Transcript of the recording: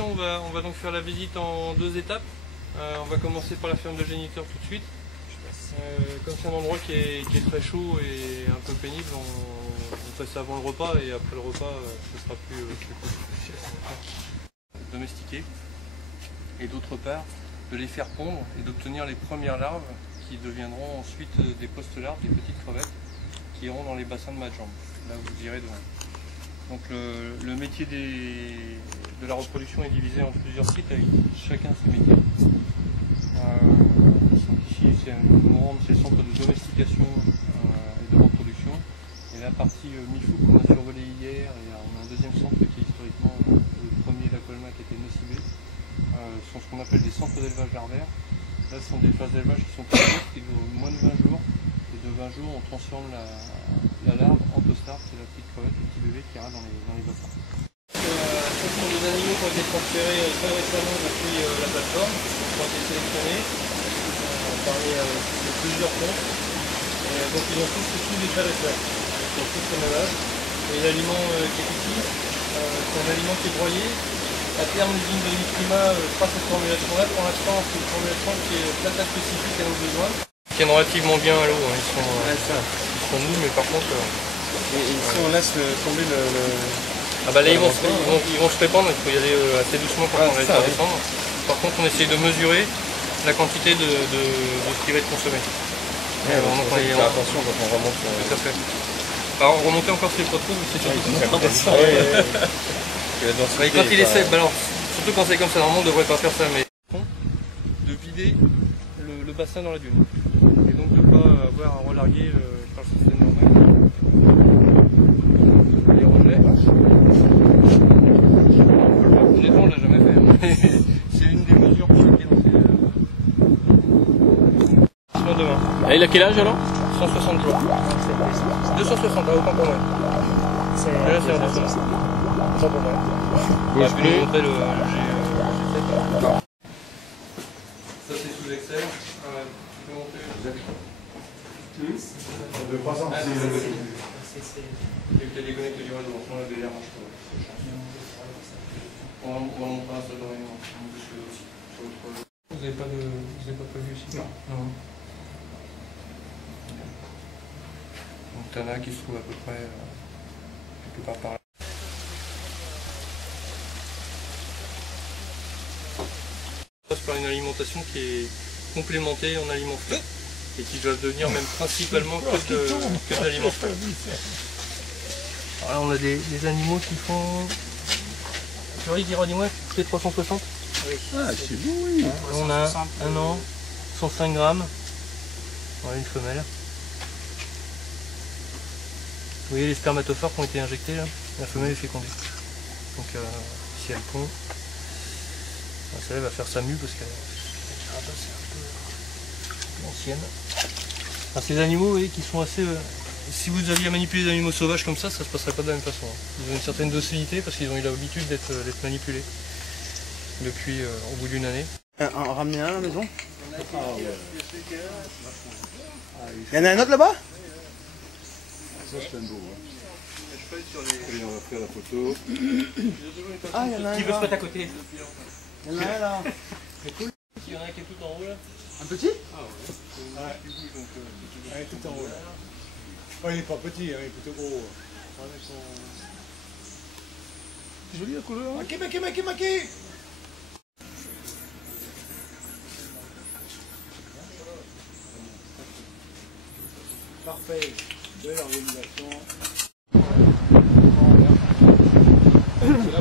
On va donc faire la visite en 2 étapes. On va commencer par la ferme de géniteurs tout de suite. Comme c'est un endroit qui est très chaud et un peu pénible, on fait ça avant le repas et après le repas ce sera plus cool. Domestiquer et d'autre part de les faire pondre et d'obtenir les premières larves qui deviendront ensuite des post-larves, des petites crevettes qui iront dans les bassins de Madjambe, là où vous irez devant. Donc le métier de la reproduction est divisé en plusieurs sites avec chacun ses métiers. Donc ici c'est le centre de domestication et de reproduction. Et la partie Mifou qu'on a survolé hier, et on a un deuxième centre qui est historiquement le premier, la Colma, qui était nocibé, sont ce qu'on appelle des centres d'élevage larvaire. Là ce sont des phases d'élevage qui sont très courtes, qui durent moins de 20 jours. Et de 20 jours on transforme la larve en post-larve, c'est la petite crevette, le petit bébé qui ira dans les bassins. Ce sont des animaux qui ont été transférés très récemment depuis la plateforme, qui ont été sélectionnés parmi plusieurs comptes. Donc ils ont tous des frères et sœurs, ils ont tous le même âge. Et l'aliment qui est ici, c'est un aliment qui est broyé. À terme, l'usine de Nutrima fera cette formulation-là. Pour l'instant, c'est une formulation qui est plata spécifique à nos besoins. Ils tiennent relativement bien à l'eau, hein. Ils sont mous, mais par contre... Et si on laisse tomber le... Ah bah là ils vont se répandre, il faut y aller assez doucement quand on va les faire descendre. Par contre on essaye de mesurer la quantité de ce qui va être consommé. Donc on fait attention quand on remonte. Tout à fait. Alors remonter encore sur les poteaux, c'est surtout intéressant. Quand il est sec, alors, surtout quand c'est comme ça, normalement on ne devrait pas faire ça, mais de vider le bassin dans la dune. Et donc de ne pas avoir à relarguer par le système normal. Les rejets. Honnêtement, on l'a jamais fait. Hein. C'est une des mesures pour lesquelles on s'est... demain. Et il a quel âge alors? 160 jours. 260, autant pour moi. Là c'est un 260. Autant pour moi. Je vais vous montrer le G7. Ça c'est sous Excel. Tu peux monter de croissance. Il y a peut-être des connectes du réseau, on l'a déjà marché. On va montrer ça dans les noms. Vous n'avez pas prévu ici? Non. Donc Tana qui se trouve à peu près quelque part par là. On passe par une alimentation qui est complémentée en aliments frais et qui doit devenir même principalement que de l'aliments frais. Alors là on a des animaux qui font... Tu vois, dis-moi, c'est 360. Ah, c'est bon, oui. On a un an, 105 grammes. Voilà une femelle. Vous voyez les spermatophores qui ont été injectés là, la femelle est fécondée. Donc si elle pond, celle-là va faire sa mue parce qu'elle est un peu ancienne. Alors, ces animaux, vous voyez, qui sont assez... si vous aviez à manipuler des animaux sauvages comme ça se passerait pas de la même façon. Hein. Ils ont une certaine docilité parce qu'ils ont eu l'habitude d'être manipulés depuis au bout d'une année. En ramener un à la maison? Il y en a un autre là-bas? Ça c'est un beau. Hein. Et on va faire la photo. Ah, il y en a un qui veut se là. mettre à côté? Il y en a un là. C'est cool. Il y en a un qui est tout en haut là. Un petit? Ah ouais. Il est tout en haut là. Oh, il n'est pas petit, hein, il est plutôt gros. C'est joli la couleur. Maki. Parfait. Belle organisation. C'est là